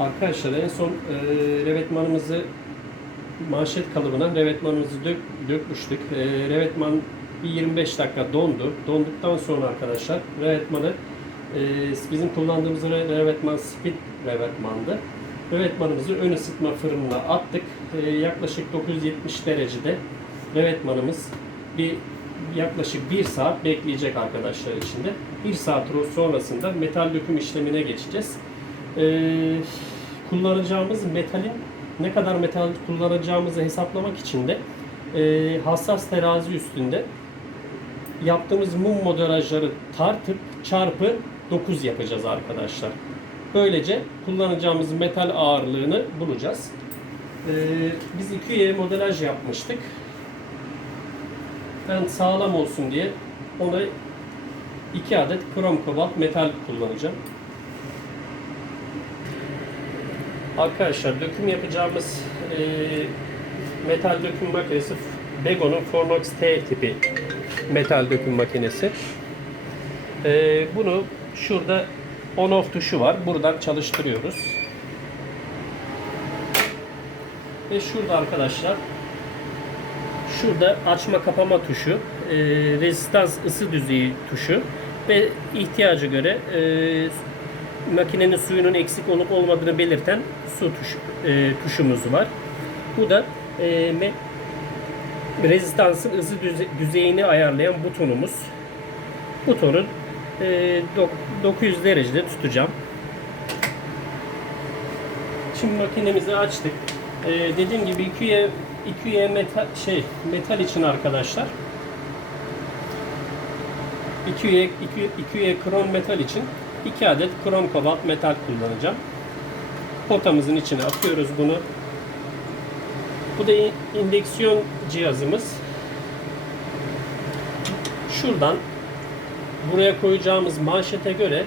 Arkadaşlar en son e, revetmanımızı manşet kalıbına revetmanımızı dök, dökmüştük. E, revetman bir 25 dakika dondu. Donduktan sonra arkadaşlar revetmanı e, bizim kullandığımız re- revetman speed revetmandı. Revetmanımızı ön ısıtma fırınına attık. E, yaklaşık 970 derecede revetmanımız bir yaklaşık 1 saat bekleyecek arkadaşlar içinde. 1 saat sonrasında metal döküm işlemine geçeceğiz. Ee, kullanacağımız metalin ne kadar metal kullanacağımızı hesaplamak için de e, hassas terazi üstünde yaptığımız mum modelajları tartıp çarpı 9 yapacağız arkadaşlar. Böylece kullanacağımız metal ağırlığını bulacağız. Ee, biz 2 modelaj yapmıştık. Ben sağlam olsun diye ona 2 adet krom kobalt metal kullanacağım. Arkadaşlar döküm yapacağımız e, metal döküm makinesi Bego'nun Fornox T tipi metal döküm makinesi. E, bunu şurada on off tuşu var. Buradan çalıştırıyoruz. Ve şurada arkadaşlar şurada açma kapama tuşu, e, rezistans ısı düzeyi tuşu ve ihtiyaca göre e, makinenin suyunun eksik olup olmadığını belirten su tuş, e, tuşumuz var. Bu da e, me, rezistansın ısı düze- düzeyini ayarlayan butonumuz. Butonu e, dok- 900 derecede tutacağım. Şimdi makinemizi açtık. Ee, dediğim gibi 2'ye 2'ye metal şey metal için arkadaşlar 2'ye 2 2'ye krom metal için 2 adet krom kobalt metal kullanacağım. Potamızın içine atıyoruz bunu. Bu da in- indüksiyon cihazımız. Şuradan buraya koyacağımız manşete göre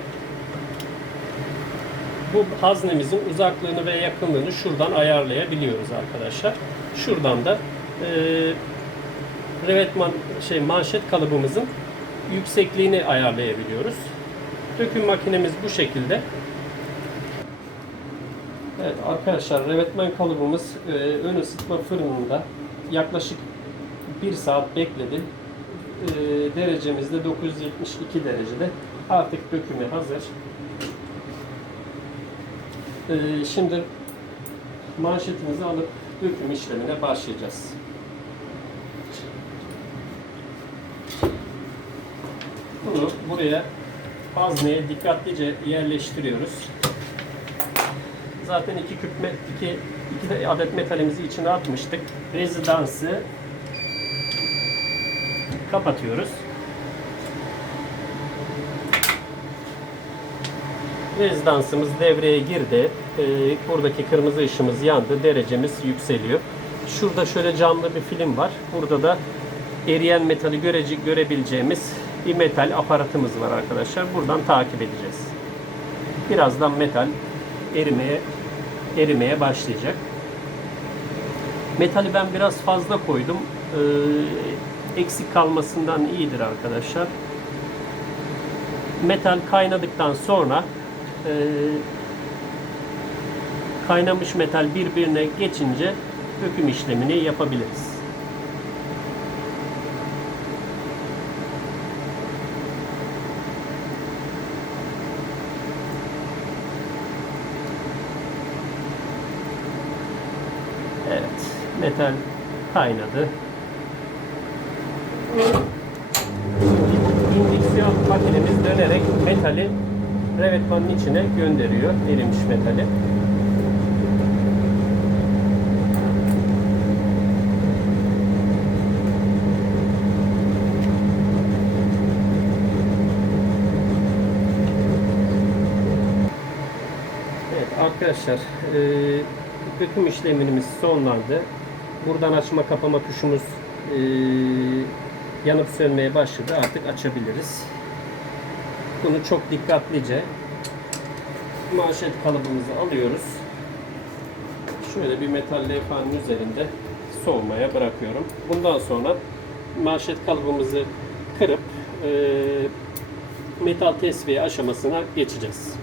bu haznemizin uzaklığını ve yakınlığını şuradan ayarlayabiliyoruz arkadaşlar. Şuradan da e, revetman şey manşet kalıbımızın yüksekliğini ayarlayabiliyoruz. Döküm makinemiz bu şekilde. Evet arkadaşlar revetman kalıbımız e, ön ısıtma fırınında yaklaşık 1 saat bekledi. E, derecemiz de 972 derecede. Artık dökümü hazır. Ee, şimdi manşetimizi alıp döküm işlemine başlayacağız. Bunu buraya hazneye dikkatlice yerleştiriyoruz. Zaten iki küp iki, iki adet metalimizi içine atmıştık. Rezidansı kapatıyoruz. Rezidansımız devreye girdi. Ee, buradaki kırmızı ışığımız yandı. Derecemiz yükseliyor. Şurada şöyle camlı bir film var. Burada da eriyen metali görece, görebileceğimiz bir metal aparatımız var arkadaşlar. Buradan takip edeceğiz. Birazdan metal erimeye erimeye başlayacak. Metali ben biraz fazla koydum. Ee, eksik kalmasından iyidir arkadaşlar. Metal kaynadıktan sonra e, kaynamış metal birbirine geçince döküm işlemini yapabiliriz. Evet, metal kaynadı. İndüksiyon makinemiz dönerek metali revetmanın içine gönderiyor, erimiş metali. Evet arkadaşlar, e, döküm işlemimiz sonlandı. Buradan açma kapama tuşumuz e, yanıp sönmeye başladı. Artık açabiliriz. Bunu çok dikkatlice manşet kalıbımızı alıyoruz. Şöyle bir metal levhanın üzerinde soğumaya bırakıyorum. Bundan sonra manşet kalıbımızı kırıp e, metal tesviye aşamasına geçeceğiz.